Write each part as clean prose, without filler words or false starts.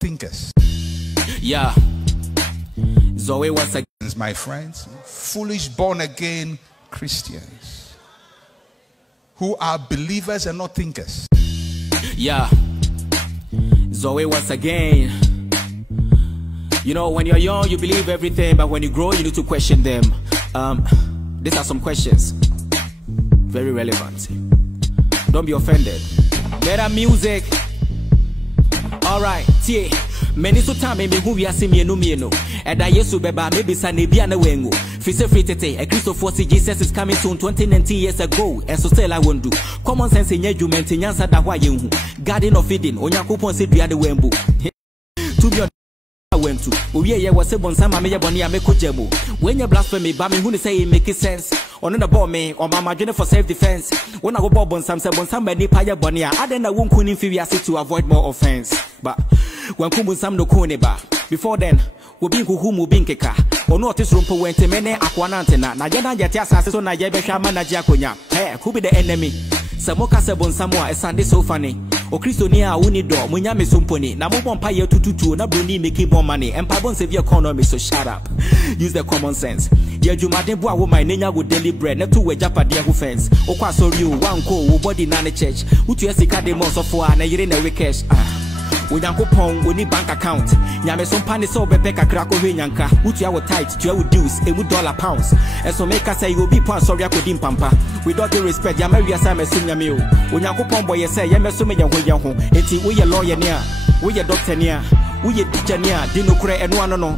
thinkers. Yeah. Zoe once again, My friends, foolish born-again Christians who are believers and not thinkers. yeah. Zoe once again. You know, when you're young, you believe everything, but when you grow, you need to question them. These are some questions. Very relevant. Don't be offended. Better music. Alright, tie. Many so time me who we are seeing me no. And I yesu beba maybe sanebia na wengo. Fise free tete. A Christopher Jesus is coming soon 20 years ago. And so still I won't do. Common sense in judgment nyansa da wa yenhu. Garden of Eden. Onyankopon se dua de wembu. To be went to. We was a bonsama me boni ameko jemo. When you blasphemy, but me who say it make sense. On the ball me or mama journey for self defense. When I go bob on some bonsama paya bonia, I then I won't kun inferiority to avoid more offense. But when kumbun sam no koneba. Before then, we be who being keka. Or not this room for when te mene aquanantena. Na jana yatia so na yebe shamana jaconya. Hey, who be the enemy? Samoka sebon samoa, a Sunday so funny. O Christonia uni do, munyame sumponi. Na mo bompa ye tututu, na bruni making more money. And pabon save your economy, so shut up. Use the common sense. Dear Jumade boa wo my nenya with daily bread. Na two we japa dear who fence. O kwa sorry you, one ko, wo body nane church. Utu yesika de months of war, na yere na wekesh. Uyankopon, we need bank account. Nyame some pani so bepeka krako wenyanka. Utu ya wo tight, tu ya wo dues, emu dollar pounds. And so make us say you be pound sorry ako dim pampa. We don't give respect, ya marry us I'm a senior meal. Uyankopon boy say, ya me so me ya ho. Enti we ya lawyer near, we ya doctor near, we ya teacher near, dino kure and one no.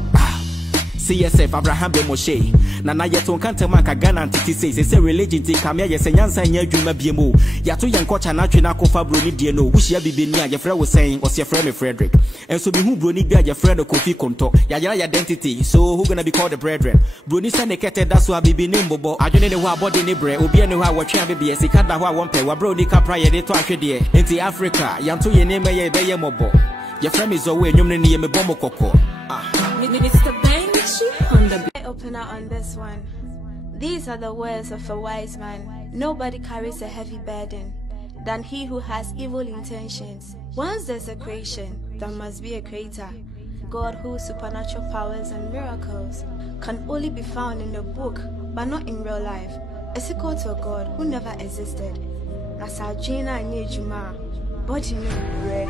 CSF Abraham de Moshe. Nana yeton kante maka Ghana antiti say religion ti kamya ye say nyansa nya adwuma biemu. Yato yenkocha na atwe na kofa broni die no. Wuhia bibini a ye frɛ wo saying or ye frɛ me Frederick. And so be who broni bia ye frɛ no Kofi Konto. Ya yara identity. So who gonna be called the brethren? Broni say nekete that's why bibini mbobo. Adwene ne ho abode ne bre. Obi ne ho a wotwe abebe sika da ho a wonpe. Wa broni ka pra ye de to ahwe de. Enti Africa yanto ye ne me ye be ye mobo. Ye frɛ me zo we nwum ne ye me bomo kokko. Mr. I open out on this one. These are the words of a wise man. Nobody carries a heavy burden than he who has evil intentions. Once there's a creation, there must be a creator. God whose supernatural powers and miracles can only be found in the book, but not in real life. Is equal to a God who never existed. Nasajina Nejuma, body no bread.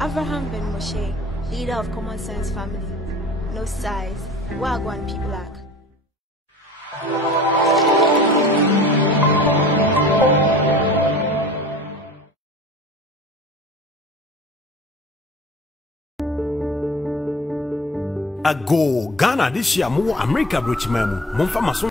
Abraham ben Moshe, leader of Common Sense family. No size. Wagwan P Black. Ago Ghana this year more America brochimamu. Momfa maso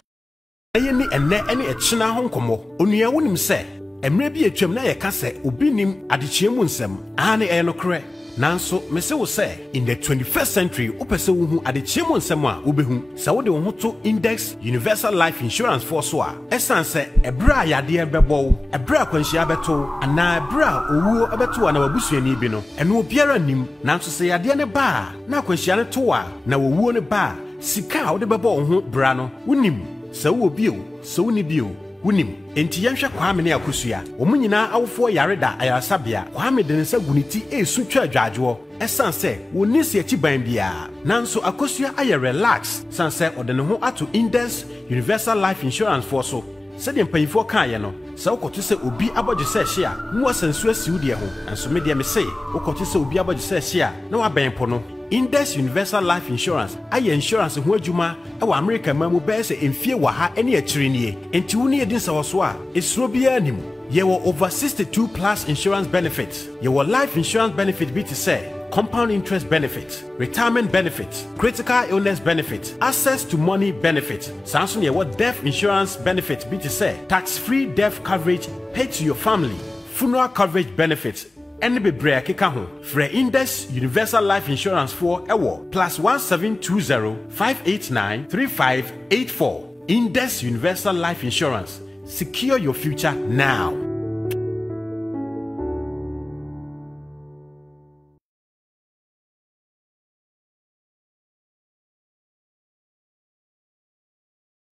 eye ni enne ene echina ho nkomo. Onua wonim se emre bi etwam na ye ka se obi nim adechiemu nsem. Ane e no kre. Nanso mese wo say in the 21st century opese wo hu adechiemu nsem a obehu sa wo de wo ho to index universal life insurance for so a esan se ebra yade ebebo ebra kwanhia beto ana ebra owuo ebeto na wabusuani bi no eno obiara nim nanso se yade ne ba na kwanhia ne to a na wowuo ne ba sika wo de bebo wo ho bra no wonim sa wo bio so woni bio wunim enti yenhwe Kwame ne akosua omu nyina awofo yareda ayasabia Kwame de nsa guniti esu twa adwajo esan se woni se achiban bia nanso akosua aye relax san se ode ne ho ato index universal life insurance for so se de mpanyifo kan ye no se ukoto se obi abodje se hye a mu wasansu asiu de ho nanso me de me se ukoto se obi abodje se hye a na waben po no Index Universal Life Insurance aye insurance ho adwuma e wa America mamu be se emfie wa ha ene akiri nie enti woni edin sa woso a esuro bia nim ye wo over 62 plus insurance benefits ye wo life insurance benefit be to say compound interest benefit, retirement benefit, critical illness benefit, access to money benefit. Samson ye what death insurance benefit be to say tax-free death coverage paid to your family, funeral coverage benefits. Any be break keka ho free index universal life insurance for ewo +1720 589 3584 index universal life insurance. Secure your future now.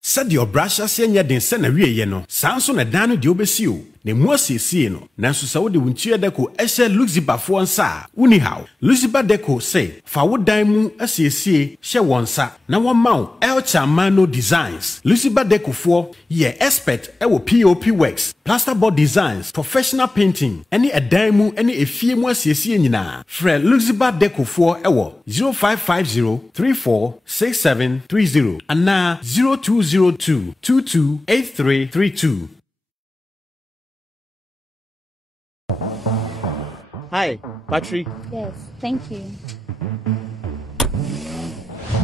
Said your brasha senya den se na wieye no sanso na dan no de obesio ne mu asiesie no nanso sɛ wode wuntia deco ɛhyɛ luxibafo nsa woni haw luxiba deco say fa wo dan mu asiesie hyɛ wɔn nsa na wɔma wo El Chamano designs luxiba deco fo ye expert ɛwɔ POP works plasterboard designs professional painting ɛne ɛdan mu ɛne efie mu asiesie nyinaa frɛ luxiba deco fo ɛwɔ 0550346730 ana 0202228332. Hi, Patrick. Yes, thank you.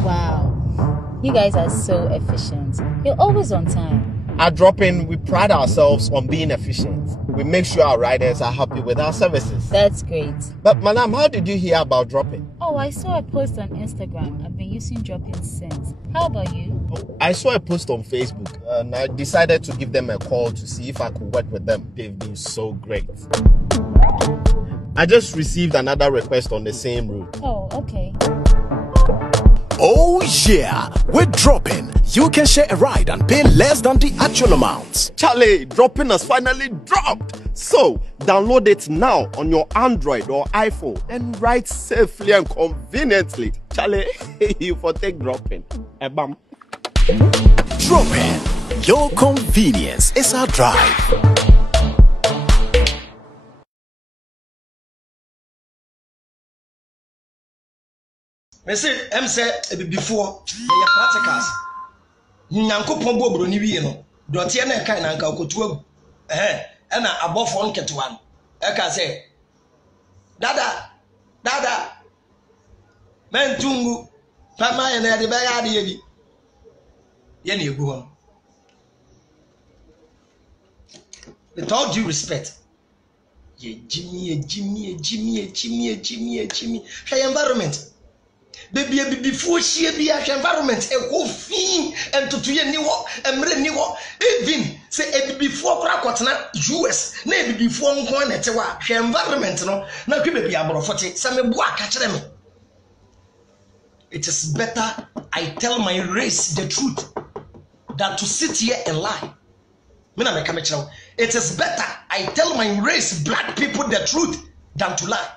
Wow, you guys are so efficient. You're always on time. At Drop-In, we pride ourselves on being efficient. We make sure our riders are happy with our services. That's great. But Madam, how did you hear about Drop-In? Oh, I saw a post on Instagram. I've been using Drop-In since. How about you? Oh, I saw a post on Facebook and I decided to give them a call to see if I could work with them. They've been so great. I just received another request on the same route. Oh, okay. Oh yeah, with Drop-In, you can share a ride and pay less than the actual amount. Charlie, Drop-In has finally dropped. So, download it now on your Android or iPhone and ride safely and conveniently. Charlie, you for take Drop-In. Bam. Drop-In, your convenience is our drive. Me say em say before ye practicals nyankopon bo bro ni wie no dote na kan na nka okotu e na abofo nketewa no e ka say dada mentungu pama ye na de be ga de bi ye na egu ho. With all due respect, ye Jimmy hey environment baby before she be a environment e go fin and to ye ni wo emre ni wo even say before krakotna US na before nko na te wa environment no na kwe baby abrofote say me bo aka kire me. It is better I tell my race the truth than to sit here and lie. Me na me come kire. It is better I tell my race black people the truth than to lie.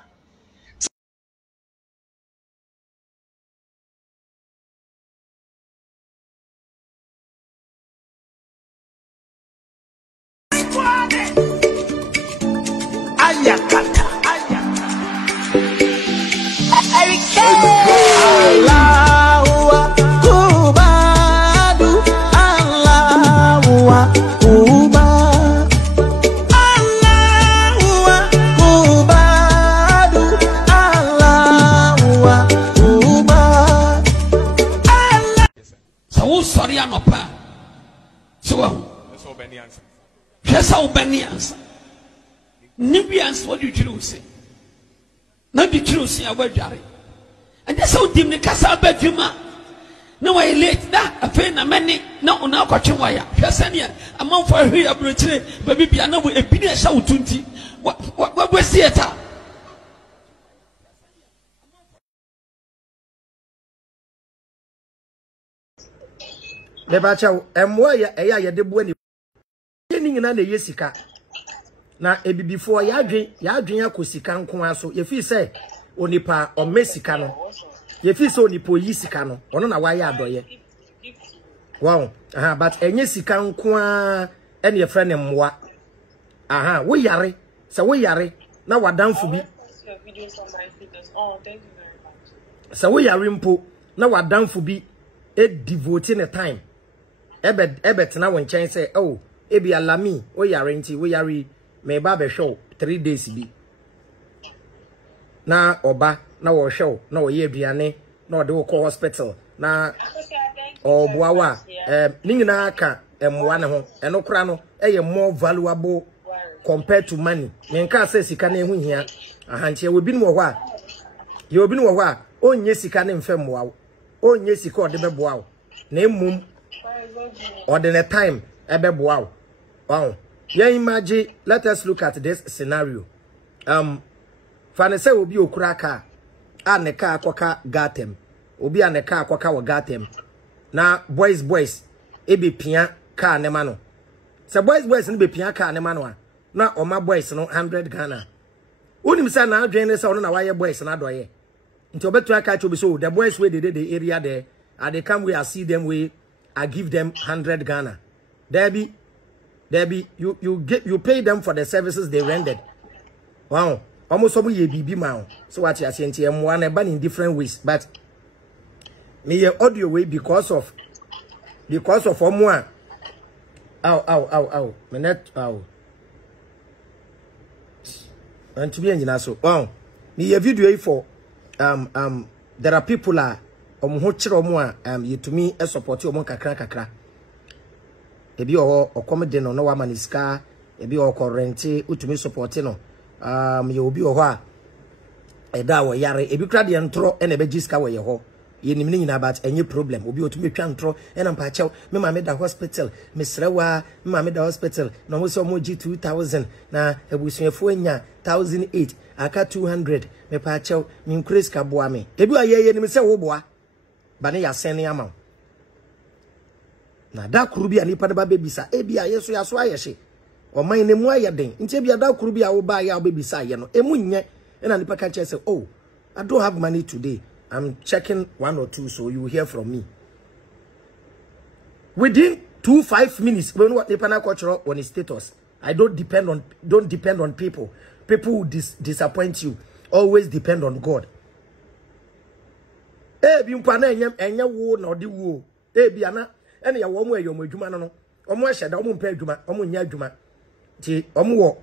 Nibians, what do you say? Not the truth, say about Jerry. And that's how dim the Casa Beduma. No, I late that a friend a many, no, now catching wire. Yasania, a month for a real Britain, baby, I know a penny shout 20. What was theatre? The Bacha, and why a de bueni. Getting in the Yesica. Na ebi before ya adwen akosika nko aso ye fi say onipa o mesika no ye fi say onipa yi sika no ono na wa ya adoye wow but enye sika nko a ene ye frɛ ne mmoa wo yare se wo yare na wadanfo bi se wo yare mpo na wadanfo bi e devote ne time ebe tena won chen say oh ebi alami wo yare nti wo yare me ba show 3 days bi na oba na wo show na wo ye aduane na wo de wo call hospital na obuawa ni nyina aka emwa ne ho eno kra no eye more valuable compared to money nka say sika na ehu hia ahanche we bi no wo a ye obi no wo a onye sika ne mfa mwa onye sika ode beboa wo na emum ode ne time ebeboa wo wow. Yeah, imagine, let us look at this scenario. Fanese obi okura ka ne ka akwaka gatem. Obi ne ka akwaka wa gatem. Na boys e be pia ka ne ma no. Se boys ne be pia ka ne ma no a na oma boys no 100 Ghana. Unim say na adwen say na why boys na doye. Nti obetu aka cho be so the boys wey dey the area there, and they come we I see them we I give them 100 Ghana. There be you pay them for the services they rendered. Wow. Almost some ye bibi ma. So what you are saying one in different ways, but me audio way because of more. Ow. Me net ow. And to be engine so. Wow. Me video for there are people are ho chiro mo you to me e support you mo kakra. Ebi o comedy no wa maniska, ebi o rente utumi support no. Ye obi o ho a eda wo yare ebi kra de ntro e na be giska wo ye ho ye nim ni nyina but enye problem obi otumi twa ntro e na mpa chew me ma me da hospital me srewa me ma me da hospital no mo so mo gi 2000 na ebusuafo anya 1008 aka 200 me pa chew me increase ka boa me ebi wa ye nim se wo boa ba ne ya sene ama na da kuru bi ani pa ba bebisa ebi a yeso ya so ayehye o man ne mu ayeden nti ebi da kuru bi a wo ba ya bebisa aye no emu nye na nipa ka che say oh I don't have money today, I'm checking 1 or 2, so you will hear from me within 2-5 minutes. When what nipa na culture on his status, I don't depend on people who disappoint you. Always depend on God. Bi mpa na enye wo na odi wo bi ana ene ya wo mo eyo mo adwuma no omo ehye da omo mpa adwuma omo nya adwuma ti omo wo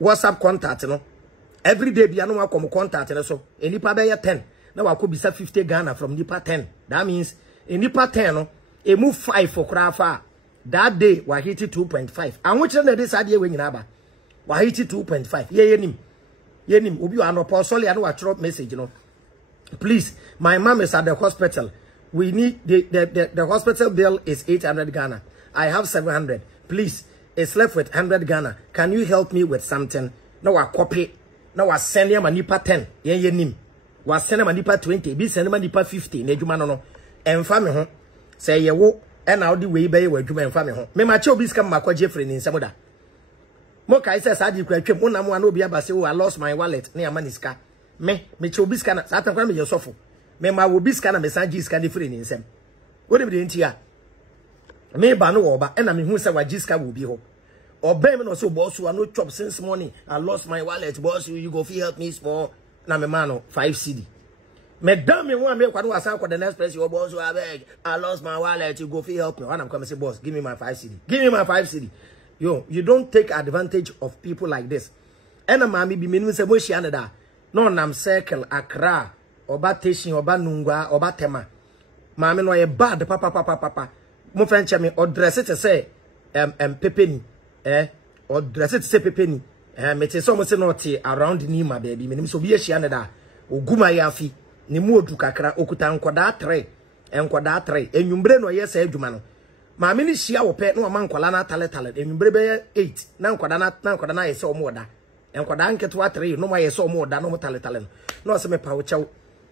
WhatsApp contact no every day bi ana wa kom contact no so enipa be ye 10 na wa ko bisa 50 Ghana from nipa 10. That means enipa 10 no e move 5 for krafa that day wa hit 2.5 anwo kire na dey sade we nyina ba wa hit 2.5 ye nim obi wa no posole ana wa chiro message no. Please, my mom is at the hospital. We need the hospital bill is 800 Ghana. I have 700. Please, it's left with 100 Ghana. Can you help me with something? Now I copy. Now I send him a nipa 10. Ye nim. Was send him a nipa 20. Be send him a nipa 50. Nejuma no. And family home. Say ye wo. And now the way by where juma and family home. Me ma cho bis come makwa Jeffrey in Samuda. Moka says I did kwetwe. Una mo ano biya ba say I lost my wallet. Near maniska. Me chobiska na satan kwa me yosofo me ma wo biska na message iska de free ni nsem wo de bi ntia me ba no wo ba e na me hu se wa jiska wo bi ho obey me no so boss I no chop since morning. I lost my wallet. Boss, you go feel help me small. Na me man 5 cedi me damn me one me kwa no asan kwa the next place your boss I beg I lost my wallet. You go feel help me. When I'm coming say boss give me my 5 cedi. Give me my 5 cedi. Yo, you don't take advantage of people like this. And a mami bi me say mo shi anada no nam circle Accra oba Teshin oba Nungwa oba Tema maame no ye bad papa mo french me or dress it say pepeni or dress it say pepeni me te so mo say not around Nima baby me so bi ehia ne da oguma ya afi ne mu odu kakra okuta nkoda 3 enwumbre no ye say adwuma no maame ni hia wo pe no ma nkola na tale enwumbre be 8 na nkoda na ye say omo da enkwada nketo 3 no ma yeso omo da no tale no se me pa wo chew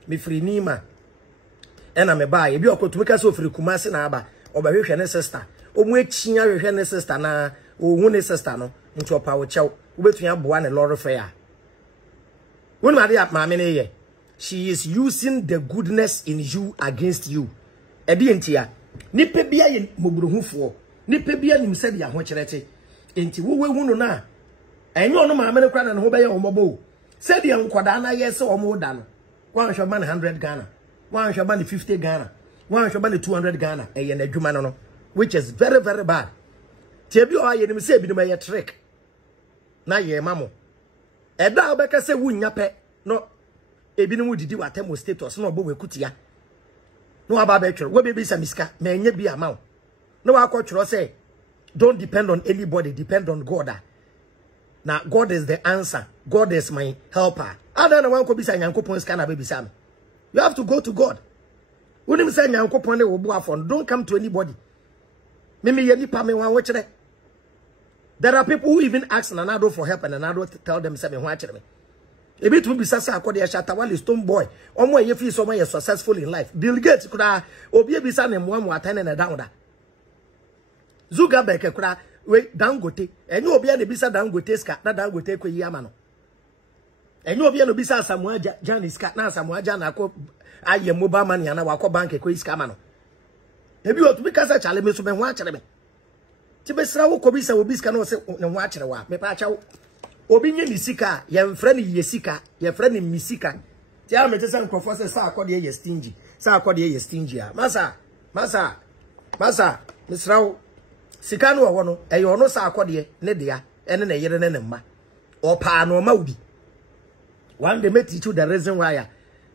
me free Nima ena me ba ye bi okotumi ka so free Kumasi na aba obahwehwe ne sister omu echia hwehwe ne sister na ohu ne sister no nti opa wo chew obetua boa ne lorry fare wonu ade maame ne ye she is using the goodness in you against you edi entia nipa bia ye moburuhufo nipa bia nim se dia ho kyerete enti wo hunu na enyo no maame ne kwa na ho be ye omobo se dia nkwada na ye se omo da no wan hwe ban 100 Ghana wan hwe ban 50 Ghana wan hwe ban 200 Ghana eye na adwuma no which is very very bad. Tie bi o aye nim se bi no ye trick na ye mamo eda obeka se wunya pe no ebi no didi watemo status no obo wekutia no aba be twere we be bisa miska ma enye bi ama no wa kwotwero say don't depend on anybody, depend on God. Now God is the answer. God is my helper. I don't want to be saying you have to go to God. Don't come to anybody. There are people who even ask another for help and another tell them something. A bit will be Sasa Kodia Shatawali Stone Boy. Omo ye feel someone is successful in life. Bill Gates could Obi Bisan and one more 10 and a down. Zuckerberg wait Dangote and you be an bisa Dangote ska na Dangote ko yamano and you be an bisa Samoa Janis cat na Samoa Jana ko aye mobile money and our bank ko iskamano maybe you to be casa chale me so be watch me tibesra wo ko bisa obiska no se ne ho akere wa me pa chawo obi nye ni sika ye mfra ni yesika ye mfra ni misika ti a mete se nkrofo se sa akode ye stingy sa akode ye stingy a masa misrawo sika no wo no e yo no sa akode ne dia ene na yere ne ne mma o pa no ma ubi one day me teach you the reason why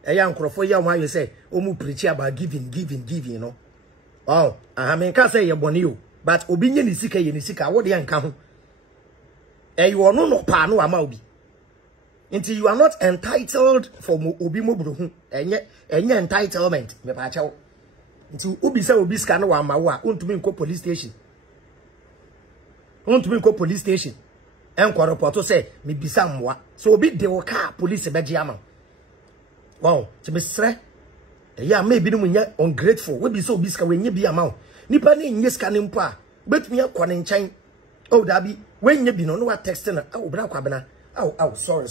e ya nkrofo ya why you say o mu preach about giving you know oh I mean ka say ye boni o but obi nye ni sika ye ni sika wo de anka ho you no pa no ama obi until you are not entitled for obi mobro hu enye entitlement me pa chawo until obi say obi sika no wa ma wo a ontumi nko police station enko report say me bisa mwa so obi de wo car police be giama wow ti me sre ya maybe no nya ungrateful we be so obi sika we nya bi ama nipa ne nye sika ne mpo a betumi akọ ne nchen oh dabi when you be no wa texting na oh bra kwabena oh sorry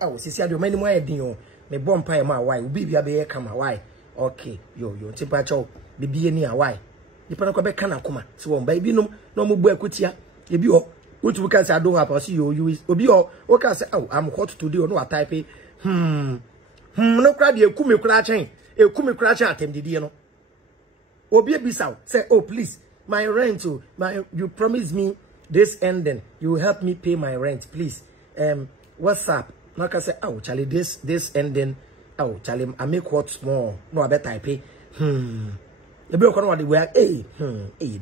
oh sisi ade o mani mo ayedin o me bom pa ma why obi bia be kama why okay yo tipa cho bibie ni a why nipa na ko be kana kuma so won ba bi no no mo bu akutia ebi o wotu ka say I don't have see you obi o ka say oh I'm hot today no wa type no kra de ekumi kra chen atem didi no obi ebisa say oh please my rent you promise me this ending you help me pay my rent please what's up like I say oh Charlie this ending oh Charlie I make what small no I better I pay the bill what the way hey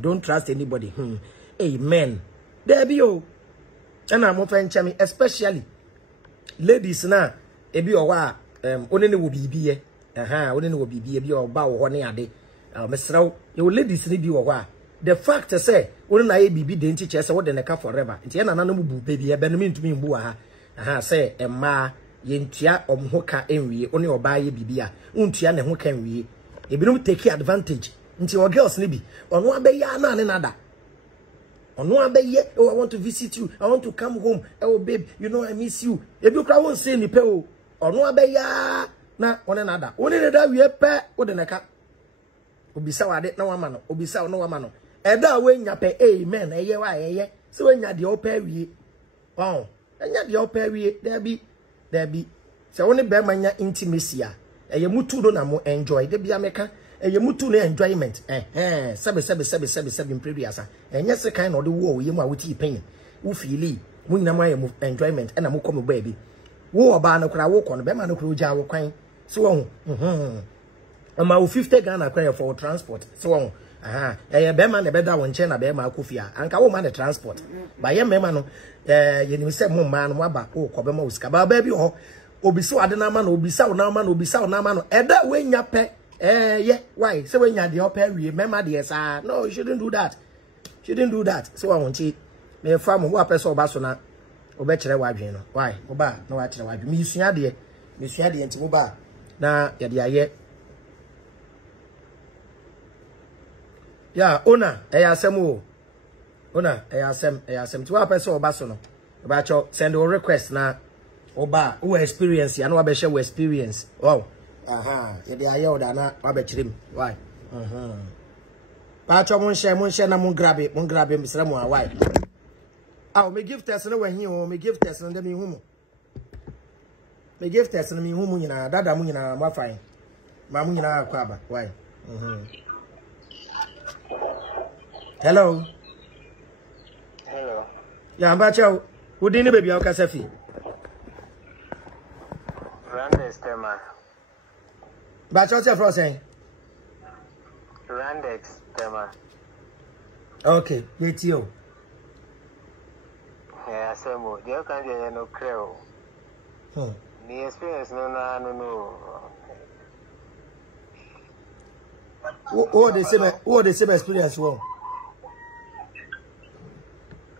don't trust anybody amen there be oh and I'm offering chami especially ladies na ebi owa onene wo bibi onene wo bibi ebi oba wo ne ade mesraw you ladies ni bi wo wa the fact say wonu na ye bibi de nti chese wo de neka forever nti na nanu bu baby e be no ntumi mbu ha say emma ye ntia omho ka enwie oni oba ye bibi a untia ne ho ka enwie e bi no take advantage nti o girls ni bi onu abeya na ne nada onu abeye oh I want to visit you I want to come home oh babe you know I miss you e bi kra won say ni pe o onu abeya na one nada oni ne da wie pe wo de neka obisa wade na wama no obisa no wama no eda wenya pe amen eye wa eye se wenya de opa wie wow enya de opa wie there be se woni be manya intimacy a eye mutu no na mo enjoy de bia meka eye mutu no enjoyment sebe previous enye se kan no de wo ye mu a wuti pain wo feeli mu nyina mo aye enjoyment na mo come ba bi wo oba no kra wo kọ no be ma no kra oja wo kwan so wo ama 50 Ghana cry for transport so be man na be da won che na be ma akofia anka wo man the transport ba ye mema no ye ni se mo man no aba o ko be ma usika ba bi ho obiso ade na ma no obisa na ma no eda we nya pe ye why say we nya de opa wie mema de sa no you shouldn't do that so I want you me fa mo wo apeso oba so na obe kire wa adwen no why oba na wa kire wa adwen me sua de nti mo ba na ye de aye yeah, ona eyasem to wa person oba so no oba cho send a request na oba who experience ya na wa be share experience wow ye dey aye oda na wa be kirim why ba cho mon share na mon grab misra mo why me give test na wa hin me give test na dem hu mo me give test na me hu mo nyina dada mo nyina ma fine ma mo nyina akwa ba why Hello. Yeah, I'm Bacho. Who didn't baby our Casafi? Randex, man. Bacho, what's your saying? Randex, man. Okay, it's you. Yeah, so you can't get no crow. The experience, no. What the same experience, well?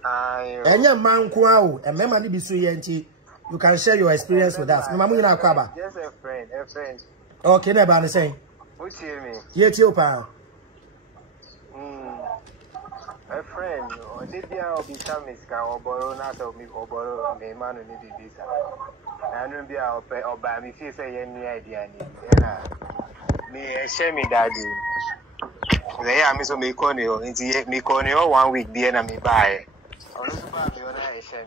And your man kwao, and member be so yenti. You can share your experience with us. Mama you na kwaba. Yes, a friend. Okay, na ba say. What's hear me? Yeti opa. A friend, Maybe I'll be some miska or borrow not of me or borrow me man who need this. And don't be out or buy me if you say any idea. Me a shame daddy. They are Miss Miconio, into Miconio 1 week, be an me buy. Or not buy me on a shame.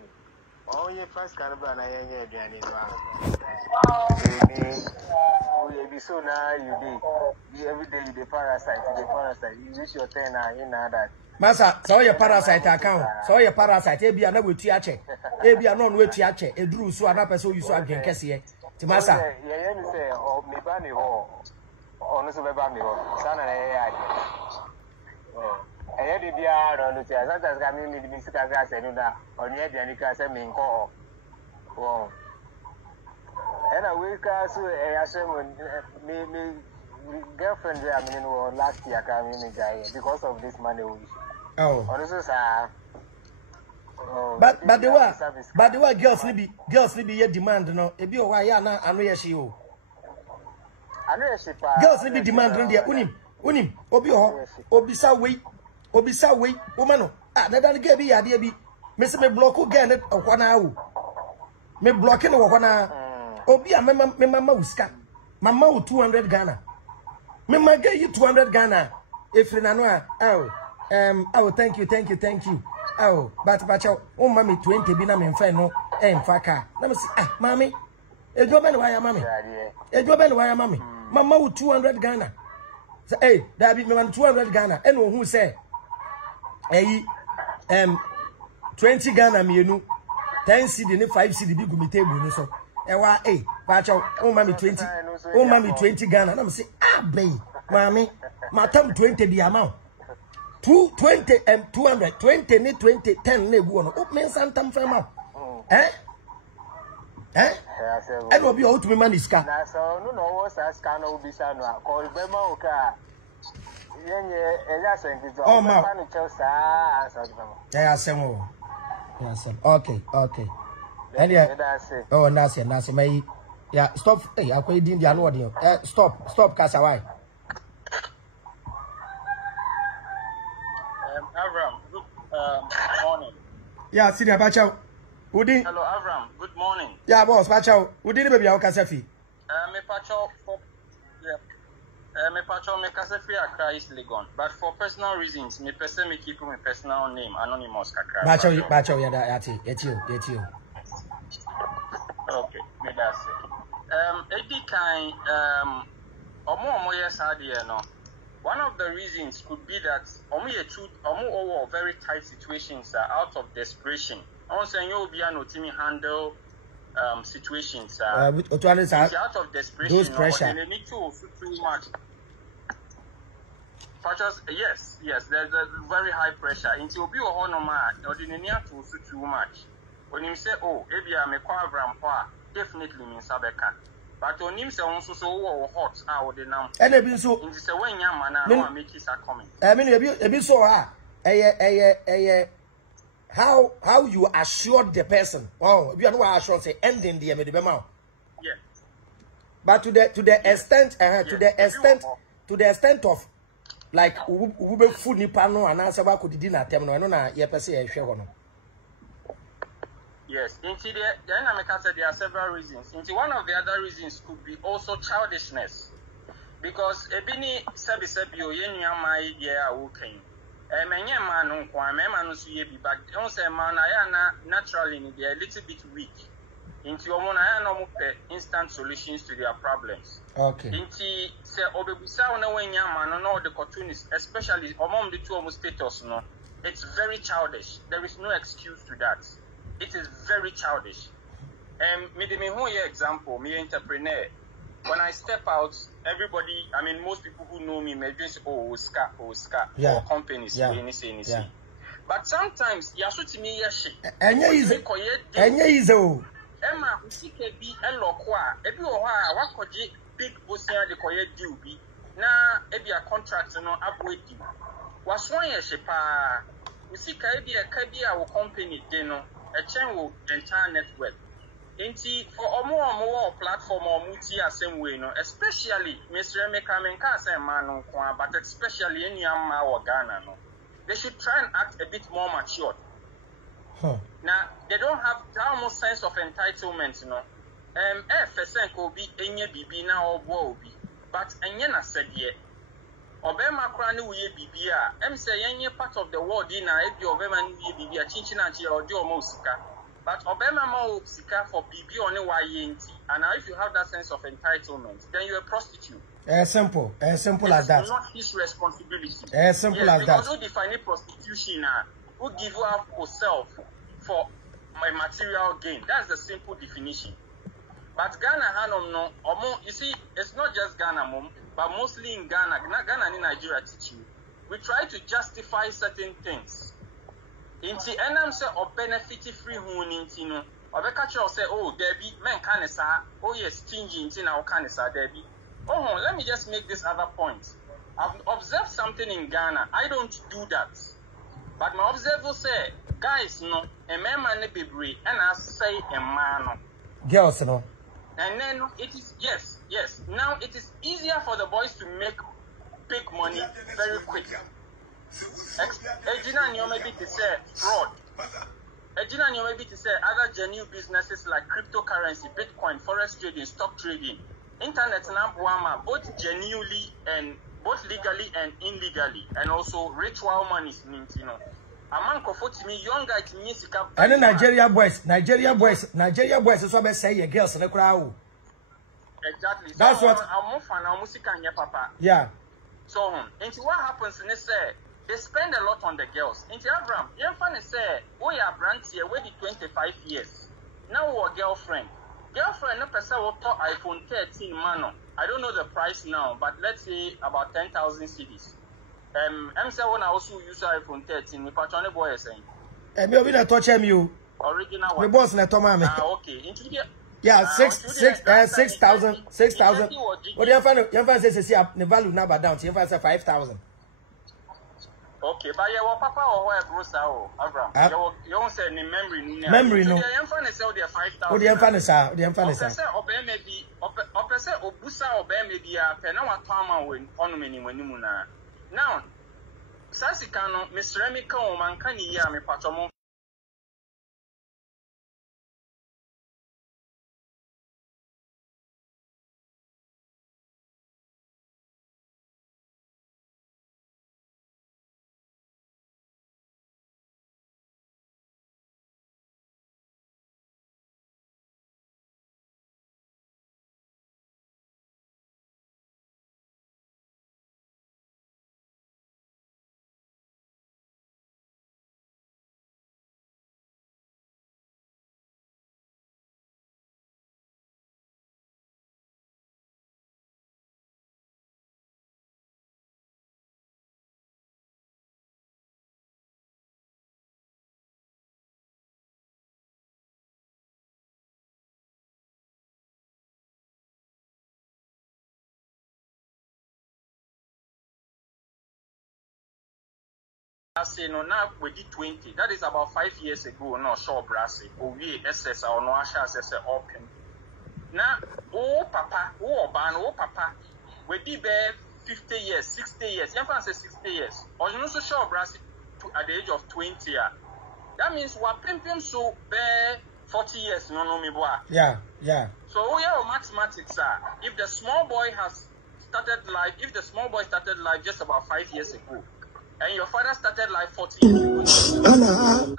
Oh, your first cannibal, I ain't again. You be so now you be every day you the parasite, you wish your turn in that. Masa, so your parasite account, so your parasite, ebi ana we tiache, ebi ana no we tiache, edru so ana person you so again kese. Ti masa. Yeah, you say oh me ba ni ho. Ono so be ba mi ho. Sana na ya. Eye de bia ro no ti sometimes ka mi sika ka se no da. Onye de ani ka se mi nko. Oh. And I wake up so I me girlfriend there I mean last year came in because of this money we. Oh. Also but the way girls need be your demand no. Ebi o wa ya na anu ye shi o. Anu ye shi pa. Girls need be demand no there. Unim. Obi ho. Obisa we. Woman no. Ah, na dan ge bi ya de bi. Me se me block o ge na okwa na o. Me block no okwa na. Obi a me mama uska. Mama 200 Ghana. Me ma get you 200 Ghana. If you know oh thank you. Oh, but oh mommy 20 bi na me mfa no mfaka. Na me say mommy. Ejo be no why mommy. Mama 200 Ghana. Say hey, that be me 200 Ghana. And who say 20 Ghana me nu 10 cedi ne 5 cedi bi gumi table ni so. Ewa pacho oh mommy 20 Ghana. Na me say bay mommy matam 20 bi amount 220 and 200 20 ne 20 10 ne gu no men santam fema and will be out to me man iska na so no was aska no bi sa no call be ma o ka yenye eja sentito oh ma no chelsea answer okay and yeah oh that's it my yeah stop hey akwa din dia no odin stop kasawai Avram, good morning. Yeah, senior Bachow. Udi. Hello, Avram. Good morning. Yeah, boss Bachow. Udi baby how kasafi? Me Pacho for me Pacho me kasafi Accra is Legon. But for personal reasons, me person me keep my personal name anonymous kakra. Bachow yeah that you. Okay, me that's it. Edi kind omo yes idea no. One of the reasons could be that omo very tight situations are out of desperation. Also, you be able to handle situations out of desperation. Those pressure. They need too much. Yes, there's a very high pressure. Until you be a normal, or the need too much. When you say, oh, maybe I'm a Avram, definitely means Sabeka. But on him say also so hot out the now. And a bit so in the way man make it coming. I mean a bit so how you assured the person. Oh, you are no assured say ending the medibema. Yeah. But to the extent of like we be food ni pano and answer ba could dinner term no na ye person e hwe ho no. Yes, into the dynamic said there are several reasons. Into one of the other reasons could be also childishness. Because ebini sebi o yenua mai dia awokan. Menye man no kwa me man no so ye bi back. Don't say man na naturally they are a little bit weak. Into omo na ya no mo pe instant solutions to their problems. Okay. Into say obebusa na wenya man no the cartoonist, especially among the two omo status no. It's very childish. There is no excuse to that. It is very childish. Me example, me entrepreneur. When I step out, everybody, I mean, most people who know me may just Oscar, yeah. or companies, yeah. anything. Yeah. But sometimes, yasuti me yashi. Enya izo. Emma, usike bi elokwa. Ebi oha wakoji big bosia de koye deal bi. Na ebi a contract no abwe deal. Waswan yashi pa. Usika ebi a kadi a wo company de no. A chain will entire network. Inti for omo platform or multi same way no, especially Mr. Mekamenka say man no, but especially in Yama or Ghana no. they should try and act a bit more matured. Now, they don't have that almost sense of entitlement, you know. Ko bi enye bibi na obo obi, but enye na said ye. Obema krani uye bibi a, say yenye part of the world in a ebi obema ni uye bibi a chinchina chi or di omo sika. But obema ma sika for bibi one yenti. And now if you have that sense of entitlement, then you're a prostitute. Simple as that. It's not his responsibility. Simple as that. Because who define prostitution who give up yourself for my material gain. That's the simple definition. But Ghana Hanom no, you see, it's not just Ghana mom, but mostly in Ghana and in Nigeria teach you. We try to justify certain things. Inti enam say or benefit free huninti no. Or catch you say, oh, there be men canesa, oh yes, stingy inti na canesa, there be. Oh, let me just make this other point. I've observed something in Ghana. I don't do that. But my observer say, guys, no, a man ne be brave, and I say a man. Girls, no. And then it is, yes. Now it is easier for the boys to make big money very quick. Ejina nyo maybe to say fraud. Ejina nyo maybe to say other genuine businesses like cryptocurrency, Bitcoin, forex trading, stock trading, internet na buama, both genuinely and both legally and illegally, and also ritual money, you know. A man to me, young guy to me, and Nigeria boys is what I say, your girls in the crowd. Exactly. That's so, what I'm more fan of music and your papa. Yeah. So, and what happens in this, they spend a lot on the girls. In Abraham, your fan say, oh, yeah, brand here, waiting 25 years. Now, we're girlfriend, no person will talk iPhone 13, man. I don't know the price now, but let's say about 10,000 cedis. M7 also use iPhone 13. We patron boy saying. Maybe I touch you. Original one. The boss na Tomame. Okay. Yeah, 6,000. What do you find? You find say the value number down. You find say 5,000. Okay, but your papa or where gross Abraham. You won't say any memory. Memory no. You find say the 5,000. What do you find sir? The find sir. Obey maybe. Opese obusa obey maybe a pena wa tama when on many when you na. Now, Sasikano, Miss Remy Come, and can you hear me, Patron? I say no now we did 20. That is about 5 years ago. No sure brassy. Oh we SS or no asha SS open. Now papa we did bear 50 years, 60 years. You can say 60 years. Or you know so sure brassy at the age of 20 That means we pimping so bear 40 years no me boy. Yeah. So we have mathematics if the small boy started life just about 5 years ago. And your father started life 40 years ago.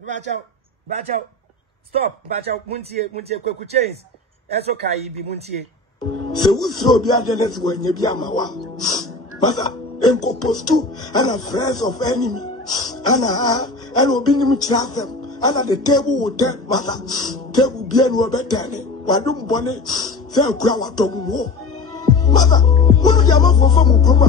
Batch out. Stop. Batch out. Muntie, quick chains. That's okay, be Muntie. So we throw the agents when you be a mawa. Mother, and post two, and a friends of enemy. And will be him trap them. And the table will dead, mother. Table be a no better. Wadum bonnet, say a crowd talking war. Mother, when you are for Mukuma,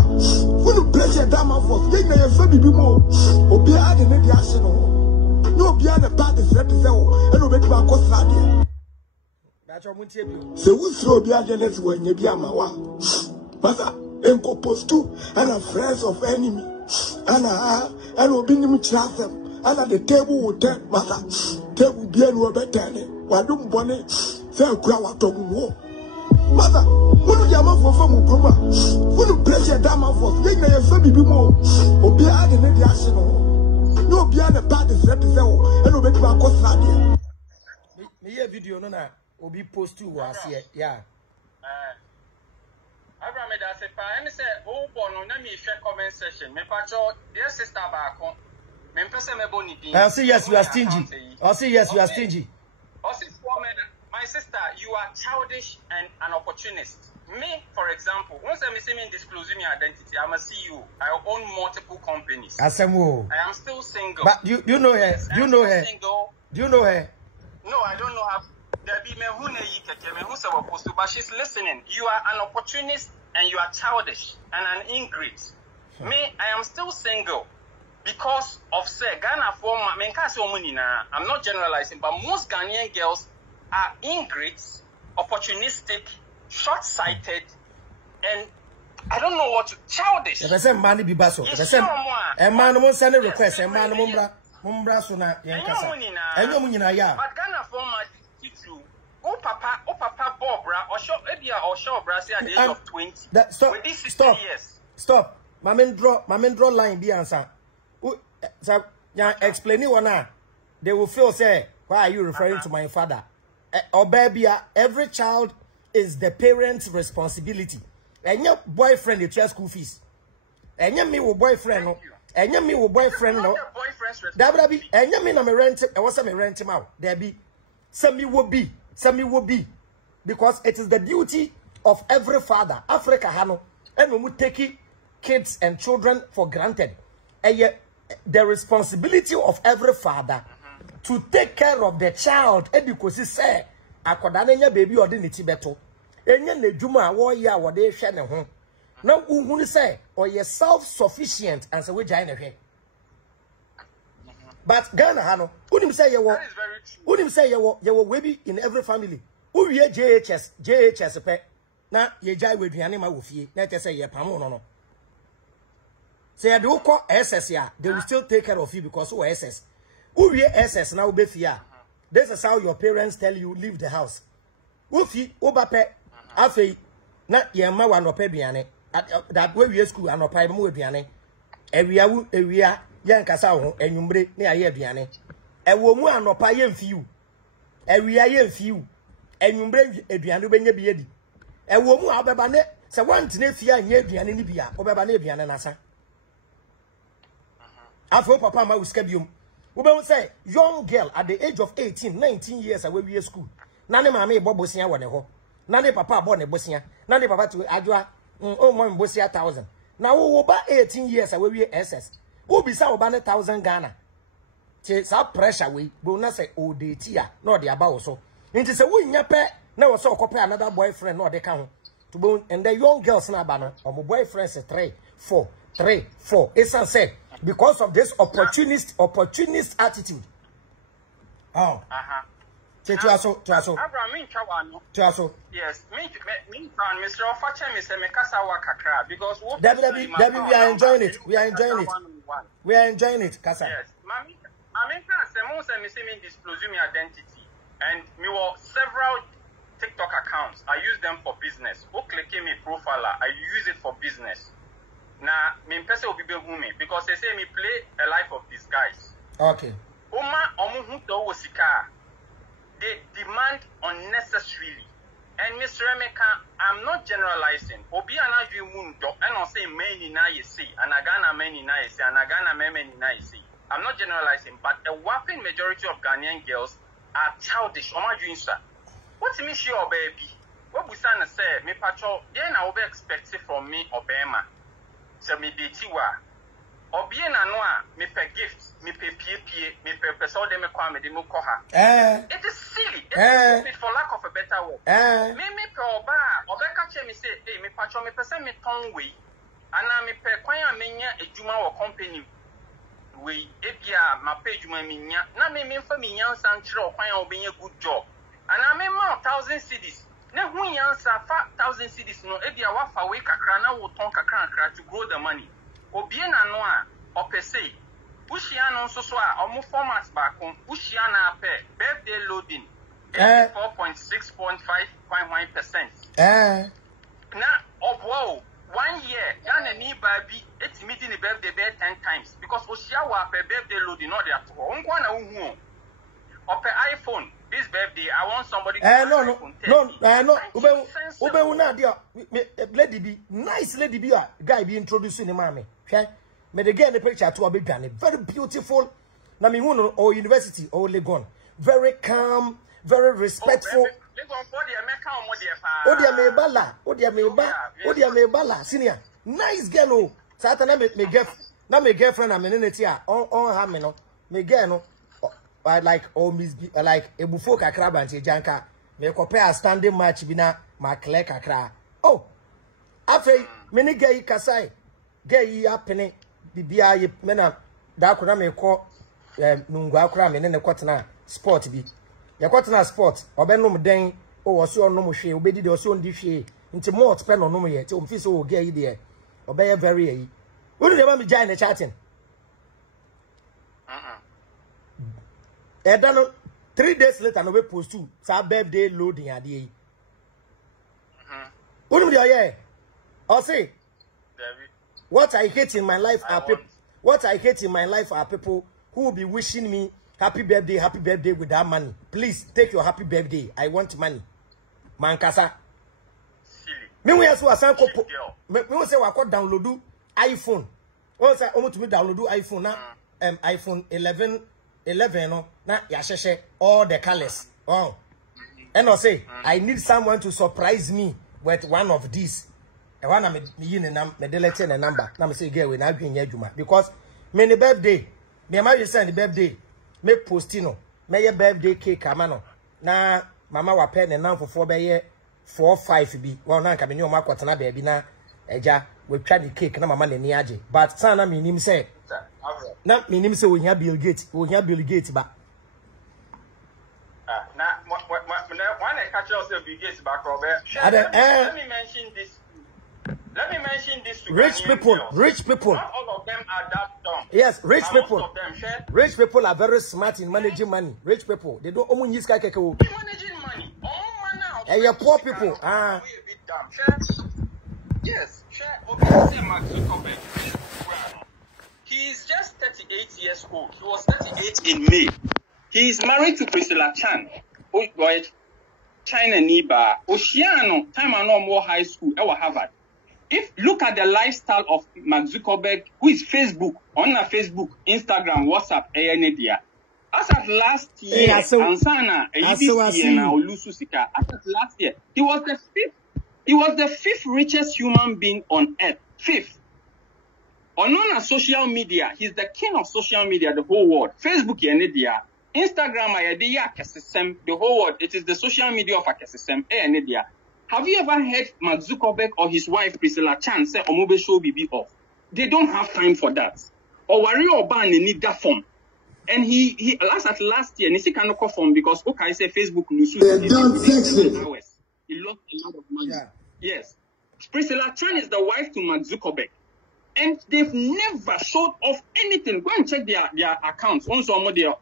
when you bless your dama for getting a baby more, or be added in the arsenal. No, beyond the bad is ready to sell, and obey my cost. So we throw the agents when you be a mawa. Mother, and post two, and a friends of enemy. And will be him trap them. And the table will dead, mother. Table be a no better. Wadum bonnet, say a crowd talking war. Mother, Who the amount for Mukuma? Who pressure that man for? They may have baby more. Or be out in the arsenal. No, beyond the bad is let sell and obey my cost. Me a video no na obi post to was here. Yeah. Abraham, that's a pa. And say, oh, born on me share comment session. Me pacho, dear sister back on. Me pese me boni din. I say yes, you are stingy. I say yes, you are stingy. My sister, you are childish and an opportunist. Me, for example, once I see me disclosing my identity, I'm a CEO. I own multiple companies. I am still single. But you know her? Yes, Do you know her? Single. Do you know her? No, I don't know her. But she's listening. You are an opportunist and you are childish and an ingrate. Me, I am still single because of say Ghana for I'm not generalizing, but most Ghanaian girls are ingrates, opportunistic, short-sighted, and I don't know what to childish. If I say money be basso, if I say a man won't send a request, a man mumbra suna yankasa. And no munina ya. But Ghana for my teacher, oh papa Bobra, or show Ebia or show Brasil at the age of 20. Stop. My men draw line be answer. So explain it one now. They will feel say, why are you referring to my father? Or baby, every child is the parent's responsibility. And your boyfriend is your school fees. And you me with boyfriend, and you me with boyfriend, no. That be, and you mean I'm a rent. I was a rent him out. There be some will be, because it is the duty of every father. Africa, Hano, and we would take kids and children for granted. And yet, the responsibility of every father to take care of the child, and because he say, "Akodane baby or dignity better." Enye ne dwuma wo ya wo de hwe ne ho. Na uhunu say, or ye self-sufficient and say we jai ne hwe. But Ghana Hano, unim say ye wo. Unim say ye wo we be in every family. Who ye JHS pe. Na ye jai we duane ma wo fie. Na te say ye pam no. Say they will call SS ya, they will still take care of you because who SS. Who we SS now be fear. This is how your parents tell you leave the house. Ufi obape afei na ye ma wa no pa biane that way we school anopa mu aduane ewia ye nkasa ho enwumre na ye aduane ewo mu anopa ye mfiu ewia ye mfiu enwumre aduane benya bi edi ewo mu abeba ne se want na fia anya aduane ni bia obeba na aduane nasa afo papa ma uska biom we be say young girl at the age of 18 19 years away we school na ne mama ebo bosia wo ne ho na ne papa abo ne bosia na ne papa to adwa o mo bosia 1000 na wo ba 18 years away we SS wo bi sa wo ba ne 1000 Ghana che sa pressure we go na say o de tia na de aba wo so nti se wo nya pe na wo so okope another boyfriend na de ka ho to bo and the young girls na ba no o mo boyfriends 3 4 it's said because of this opportunist attitude. Oh. To aso. Yes, me Mr. Ofache Mr. Mekasawa kakra because what we are enjoying it. We are enjoying it, Kasa. Yes. Mami say me disclose my identity and me were several TikTok accounts. I use them for business. Who click me profile, I use it for business. Now, me person will be me because they say me play a life of disguise. Okay. They demand unnecessarily. And Mr. Emeka, I'm not generalizing. Obi anaju mundo, and I'll say many na you see, and Agana many na you see, and Agana many na you see. I'm not generalizing, but a whopping majority of Ghanaian girls are childish. What me sure, baby? What we say, me patrol, then I will be expected from me, Obama. So me be tiwa. Obi na noa me pe gift, me pe pie, me pe person dem me kwa me de mo koha. It is silly. It is stupid for lack of a better word. Me pe oba catch me say, hey, me patcho me person me ton we. Ana me pe kwan me nya ejuma wo company we ebia ma pe ejuma me nya. Na me mfa me nya nsa nkyere kwan obenya good job. Ana me ma 1000 cedis. Na hu yansa fa 1000 cedis no ebia wa fa we kakra na wo ton kakra to grow the money. Obie na no a opese ushia no nso so a omo format back on ushia na pe birthday loading 4.6.5.1%. Now, of wow, 1 year, Yana ni baby, it's meeting the birthday 10 times because Oshiawa per birthday loading not there. Or per iPhone, this birthday, I want somebody to lady be nice lady be a guy be introducing the mommy. Okay? May they get the picture to a big granny. Very beautiful. Na me who or university or Legon. Very calm, very respectful. Odia me bala, senior. Nice girl, oh. Satana me girlfriend, I'm in it here. On hamino. Me girl, no. Like, oh, Miss B, like, a bufo kakraba and janka. Me compare a standing match bina, ma clear kakra. Oh, after many gay kasai, gay yapene, bibia ye mena, da kuna me ko, nungwa kura me ne kwatena sport bi. Ya kwatena sport, obenum den, o oso onum hwe, obedi de oso ndi hwe. Nti more spend on no ye, ti o mfi so o gay there. Obey very yi. Who do me join the chatting? And then 3 days later, no we post to sa birthday loading at the. What do you hear? I'll say, what I hate in my life are people. What I hate in my life are people who will be wishing me happy birthday without money. Please take your happy birthday. I want money. Mankasa. Me we also asan ko. Me we say we could download iPhone. Once I almost me download iPhone na iPhone 11 no na ya sheshe all the colors. Oh. And I say I need someone to surprise me with one of these. And one me delete the number. Na me say girl we na adwen adwuma because me the birthday, me ma send the birthday, me postino, me ye birthday cake amano. Na mama wa pen and now for 4 5 bi. Well na nka me ni o makotena baby na eja we try the cake na mama na ni age. But sana me nim say na me nim say we hear Bill Gates ba. Now when I catch yourself Bill Gates back Robert. Let me mention this. Let me mention this to rich people. Not all of them are that dumb. Yes, rich people. Most of them, rich people are very smart in managing money. Rich people, they don't own use keke. Managing money. And your poor people, Yes, he is just 38 years old. He was 38 in May. He is married to Priscilla Chan. Oh, boy, China Niba. Oceano, time I know more high school, Harvard. If look at the lifestyle of Mark Zuckerberg, who is Facebook, on Facebook, Instagram, WhatsApp, as of last year, Ansana, last year, he was the fifth richest human being on earth. Fifth. On social media, he's the king of social media, the whole world. Facebook, Instagram, the whole world. It is the social media of Akesesem. Have you ever heard Mark Zuckerberg or his wife Priscilla Chan say Omobe show BB off? They don't have time for that. Or worry or ban they need that form. And he last year, Nisi cannot call form because okay, say Facebook lose. He lost a lot of money. Yeah. Yes. Priscilla Chan is the wife to Mark Zuckerberg. And they've never showed off anything. Go and check their accounts. So they are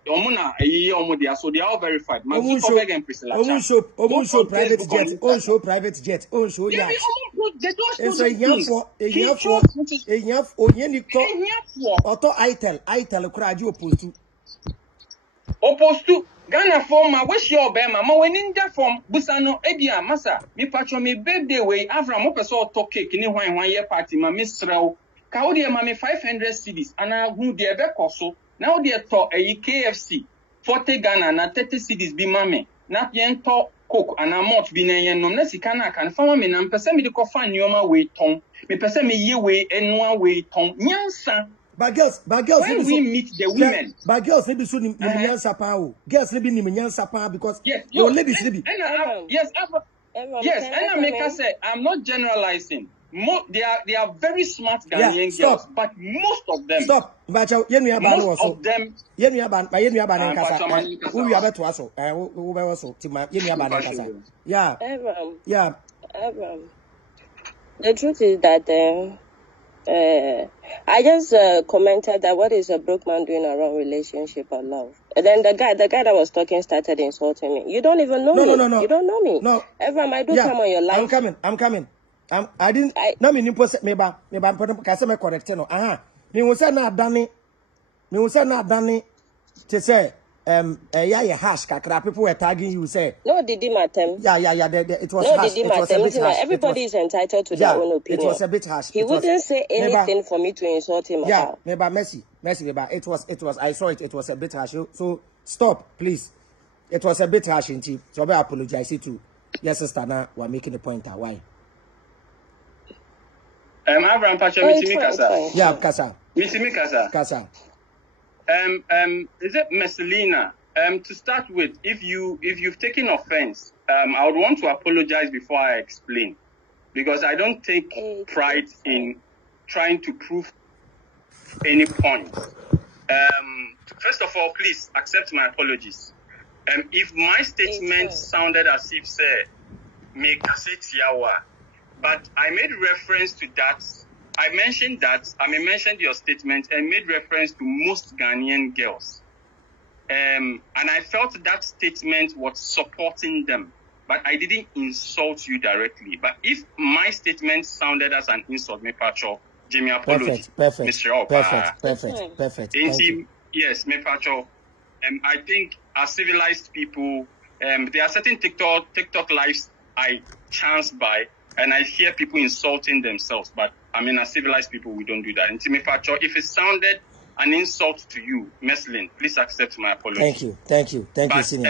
all verified. Mark Zuckerberg and Priscilla Chan. Show private jet. Show yacht. They don't show opposed to Ghana form, wish your bema, ma when in that form, Busano, Edia, Massa, me patron me birthday way, Avram Opeso talk cake in 1 year party, my Miss Rao, Kaudia Mammy 500 CDs, and I who dear back also, now dear talk a KFC, 40 Ghana, and 30 CDs be mammy, not yen talk cook, and I'm not being a no Nessicana can farm in and person me the coffin yoma way tongue, me person me ye way and 1 way tongue, Yansa. But girls, when we meet the women, but girls maybe soon in Sapa. Girls maybe in Sapa because yes, ladies maybe. Yes, and I make us say I'm not generalizing. They are very smart Ghanaian girls, but most of them. Stop. But most of them. Yeah. The truth is that I just commented that what is a broke man doing around relationship or love? And then the guy that was talking started insulting me. You don't even know me. No. You don't know me. No. Everyone, I do come on your life. I'm coming. I didn't. No, me nimpo me ba kase me correct no. Aha. Me wo say na adane. Me wo say na adane. Te say yeah hash kakra people were tagging you say. No, they did my term. Yeah. It was no, hash. It was a bit hash. Everybody is entitled to their own opinion. It was a bit harsh. He wouldn't say anything for me to insult him about. Yeah, meba Messi, meba. It was. I saw it. It was a bit harsh. So stop, please. It was a bit harsh, indeed. So I apologize to yes, sister. Now we're making a point. Why? Abraham Pacha, Mitimi Kasa. Yeah, Kasa. Mitimi Kasa. Kasa. Is it Messelina? To start with, if you've taken offense, I would want to apologize before I explain, because I don't take pride in trying to prove any point. First of all, please accept my apologies. If my statement sounded as if say me kasetiawa, but I made reference to that. I mentioned your statement and made reference to most Ghanaian girls. And I felt that statement was supporting them, but I didn't insult you directly. But if my statement sounded as an insult, me pacho, Jimmy apology, perfect, Mr. Opa. Perfect. Yes, me pacho. I think as civilized people, there are certain TikTok lives I chance by, and I hear people insulting themselves. But I mean, as civilized people, we don't do that. And me pacho, if it sounded an insult to you, Meslin, please accept my apology. Thank you, Senior.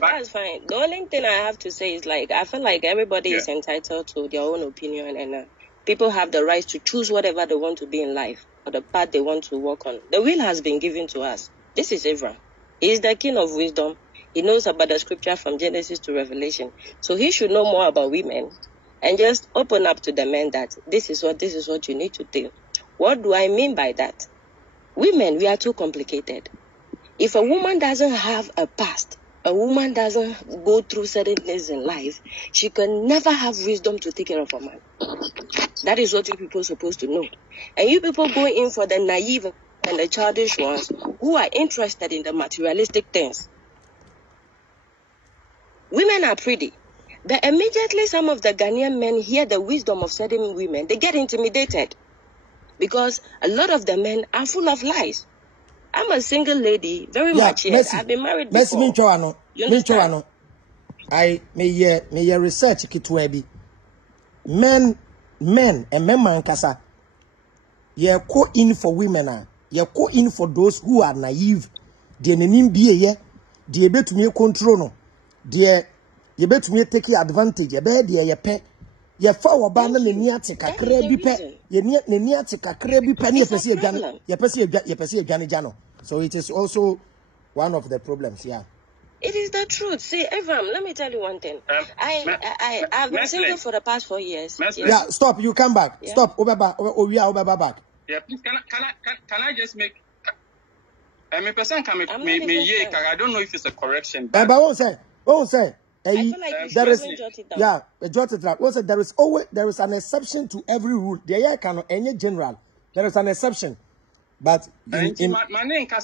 That's fine. The only thing I have to say is, like, I feel like everybody is entitled to their own opinion, and people have the right to choose whatever they want to be in life or the path they want to walk on. The will has been given to us. This is Abraham. He is the king of wisdom. He knows about the scripture from Genesis to Revelation. So he should know more about women and just open up to the men that this is what you need to do. What do I mean by that? Women, we are too complicated. If a woman doesn't have a past, a woman doesn't go through certain things in life, she can never have wisdom to take care of a man. That is what you people are supposed to know. And you people go in for the naive and the childish ones who are interested in the materialistic things. Women are pretty. But immediately some of the Ghanaian men hear the wisdom of certain women, they get intimidated. Because a lot of the men are full of lies. I'm a single lady, very much yet. I've been married before. I may research kitwebi. Men and men kasa. Ye ko in for women. Ye ko in for those who are naive. Die nenim biye ye. Die betumie control no. Die ye betumie take advantage. Ye be die ye pe. Ye fa oba na nani ate kakra bi pe. Ye nani ate kakra bi pe na ye pese adwane. Ye pese adwane jano. So it is also one of the problems, yeah. It is the truth. See, Evam, let me tell you one thing. I've been single for the past 4 years. Yeah, stop. You come back. Yeah. Stop. Obeba back. Yeah, please. Can I just make? A person can make me. I don't know if it's a correction. But won't say. I feel like there is, jot it down. Yeah, jot it down. Also, there is an exception to every rule. There can any general. There is an exception. But my name I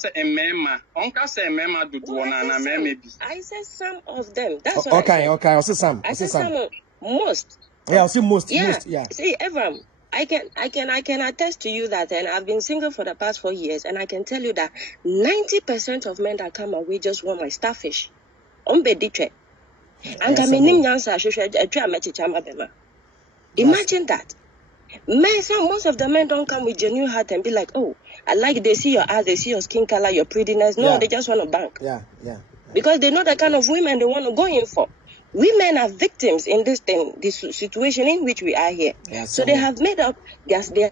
said some of them. That's okay. I'll say some. I said some. Most. Yeah, I'll say most. Yeah. Most, yeah. See, Evam, I can attest to you that, and I've been single for the past 4 years, and I can tell you that 90% of men that come away just want my starfish. Imagine that. Most of the men don't come with genuine heart and be like, oh, they see your eyes, they see your skin color, your prettiness. No, they just want to bank. Yeah. Because they know the kind of women they want to go in for. Women are victims in this situation in which we are here. Yeah, so they have made up, they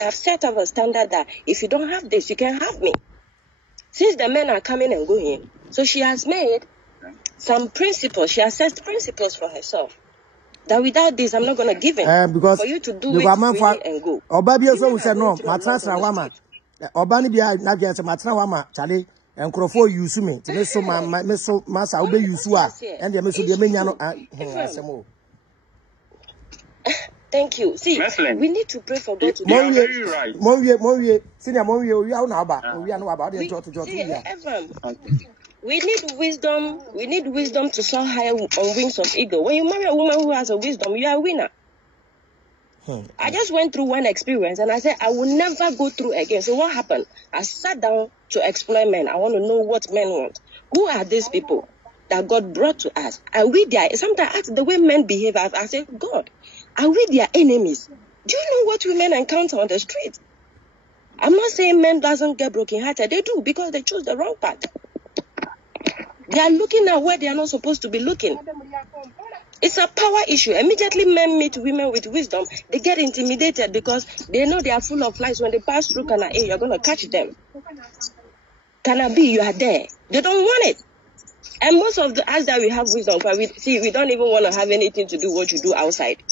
have set up a standard that if you don't have this, you can't have me. Since the men are coming and going, so she has made some principles, she has set principles for herself. That without this, I'm not going to give in. Because for you to do it really and go. Obabi also said no. Matrasra wama. Obani biya na biya se matra wama. Chale enkrofo use me. Tene so so masa obe use wa. And the meso de menya no. Thank you. See, we need to pray for God to do it. Monwie. Senior monwie. We are no aba. We are no aba. They jot. We need wisdom. We need wisdom to soar higher on wings of eagle. When you marry a woman who has a wisdom, you are a winner. I just went through one experience and I said, I will never go through again. So what happened? I sat down to explore men. I want to know what men want. Who are these people that God brought to us? Are we their, sometimes I ask the way men behave, I say, God, are we their enemies? Do you know what women encounter on the street? I'm not saying men doesn't get broken-hearted. They do, because they choose the wrong path. They are looking at where they are not supposed to be looking. It's a power issue. Immediately men meet women with wisdom, they get intimidated because they know they are full of lies. When they pass through Kana A, you're going to catch them. Kana B, you are there. They don't want it. And most of the us that we have wisdom, we don't even want to have anything to do what you do outside.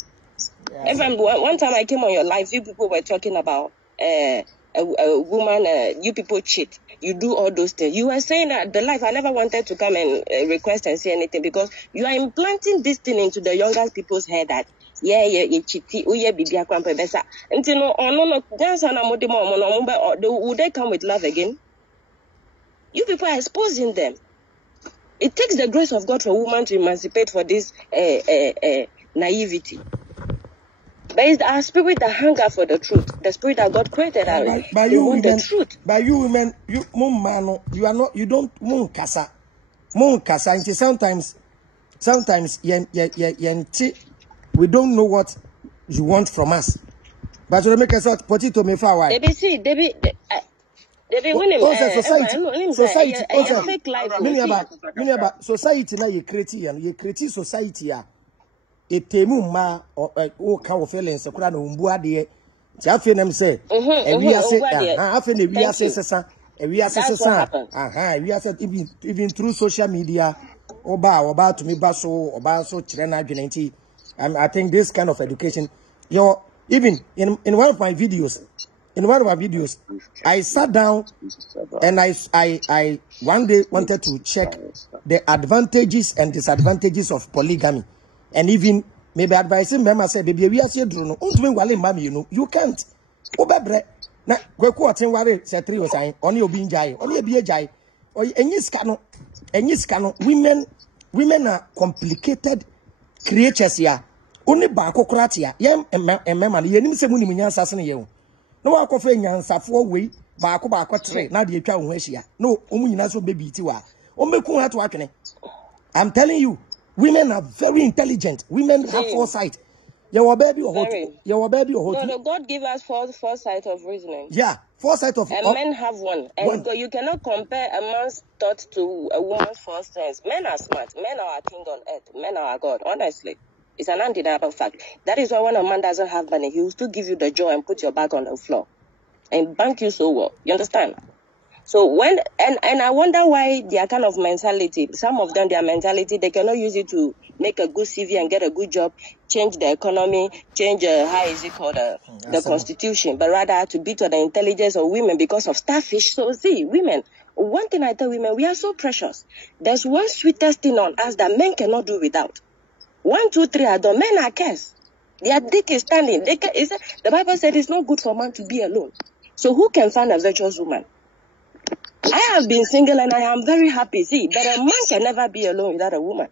Yeah. One time I came on your live, you people were talking about a woman, you people cheat. You do all those things. You were saying that the life, I never wanted to come and request and say anything because you are implanting this thing into the younger people's head that, you cheat, bibi akwampe besa. Until would they come with love again? You people are exposing them. It takes the grace of God for a woman to emancipate for this naivety. But it's our spirit that hunger for the truth. The spirit that God created. By you want women, the truth. By you women, you are not. You don't kasa. Sometimes we don't know what you want from us. But you make us out. Put it to me for a while. Society now you create society. Etemu ma o ka wo feelings kura no mbu ade ti afi nem say ewi ase afi na ewi ase sesa ewi ase even through social media oba to me ba so kire na adwene nti I think this kind of education even in one of my videos I sat down and I one day wanted to check the advantages and disadvantages of polygamy. And even maybe advising them, I say, baby, we are saying, you can't. Obebre na kweku otin ware se 3 was saying, only obi njai, only be a jai. Or any scano, women are complicated creatures here. Only barcocratia, yam and mamma, you didn't say Munian assassin you. No one coffee and Safo way, barco tray, not the account where she are. No, Umunaso baby tiwa. Omeku at working. I'm telling you. Women are very intelligent. Women have foresight. Your baby or No, God give us foresight of reasoning. Yeah, foresight of. And men have one. And you cannot compare a man's thought to a woman's foresight. Men are smart. Men are our king on earth. Men are our God. Honestly, it's an undeniable fact. That is why when a man doesn't have money, he will still give you the joy and put your back on the floor and bank you so well. You understand? So when and I wonder why their kind of mentality, some of them, their mentality, they cannot use it to make a good CV and get a good job, change the economy, change the constitution, but rather to beat on the intelligence of women because of starfish. So see, women, one thing I tell women, we are so precious. There's one sweetest thing on us that men cannot do without. 1, 2, 3 are done. Men are cursed. Their dick is standing. The Bible said it's not good for man to be alone. So who can find a virtuous woman? I have been single and I am very happy. See, but a man can never be alone without a woman.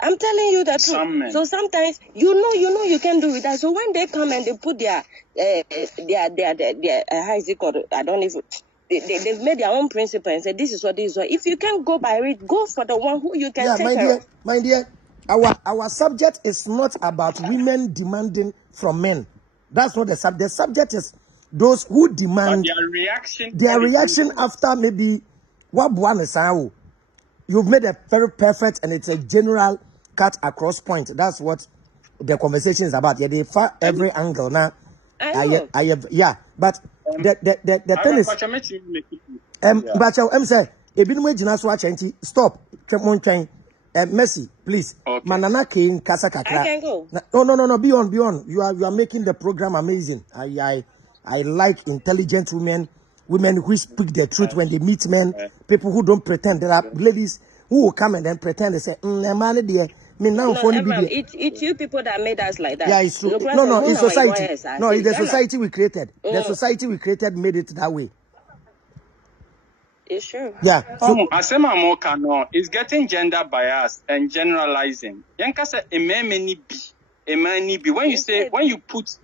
I'm telling you the truth. So sometimes you can do with that. So when they come and they put their how is it called? I don't even. They've made their own principle and said this is what this is. If you can't go by it, go for the one who you can take care of. My dear, our subject is not about women demanding from men. That's not the subject. The subject is those who demand their reaction after maybe what one is. You've made a very perfect and it's a general cut across point. That's what the conversation is about. Yeah, they far every angle now. But the thing is, stop. Mercy, please. Okay. Manana King Kasa Kakra. I can go. No. Be on. You are making the program amazing. I like intelligent women who speak the truth when they meet men. People who don't pretend. There are ladies who will come and then pretend. They say, it's you people that made us like that. Yeah, it's true. No, it's society. No, it's the society we created. The society we created made it that way. It's true. Yeah. It's getting gender bias and generalizing. Yanka say many be a man be when you say when you put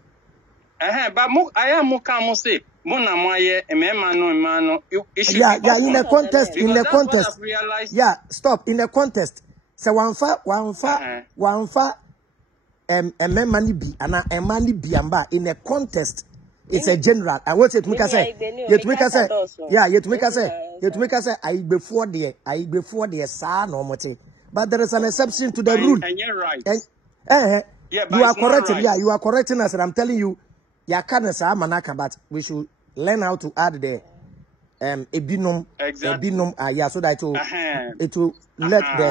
but I am more calm say Mona Moye a man it should yeah, be yeah, in the contest, in the contest. Yeah, stop in the contest. So one fa a man money be and a money be amba in a contest. It's a general. I want it to make us say. Yet make us say. Yeah, yet make us say. Yet make us say. I before the sa no mote. But there is an exception to the rule. And you're right. Yeah, you are correcting. Right. Yeah, you are correcting us, and I'm telling you, ya can't say manaka, but we should learn how to add the ebinum, yeah, so that it will let the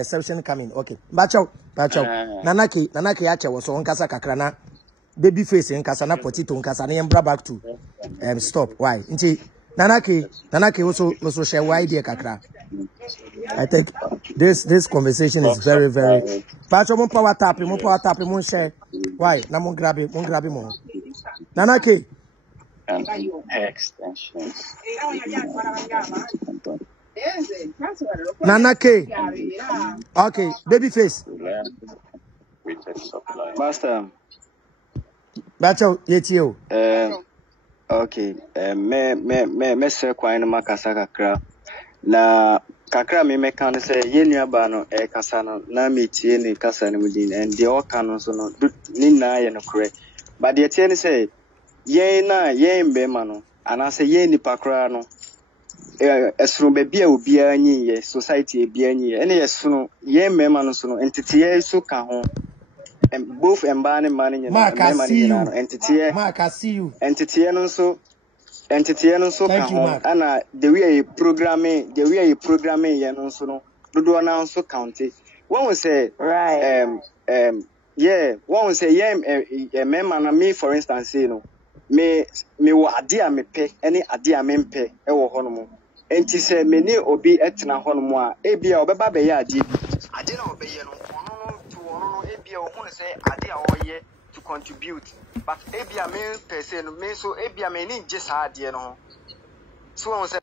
exception come in. Okay, bacho. Nanaki acha was on kasa kakrana. Baby face in Kasana Potito and Kasana and back to stop. Why? Nanaki also share why dear Kakra. I think this conversation is very, very Pacho mon power tapping, mon share. Why? Namon grab it more. Nanaki extensions. Nanaki. Okay, baby face. Master. Bacho yetio. Okay. Me se kwa ina makasa kakra. Na kakra me kan say yenu aba no kasa no na me tie ni kasa no mudin and the all kan so no ni na ye no correct. But the tie ni say yen na yen be ma no ana say yen ni pakra no esro be bia obi anyi ye society bia anyi ye ene yeso yen me ma no so no entity ye so ka ho. And both embarrassing money and entity. Mark, I see you. Entity and so and the way you programming, and so no do also county. One will say, right, yeah, one will say, yeah, man, me, for instance, you know, me wa adia me pay, any adia me pay, honomo. And to say, me ne obi etna honomo, ebia obeba be ya adi. I didn't obey you. Say idea or ye to contribute, but ebia me person me so ebia me ni just idea no so on say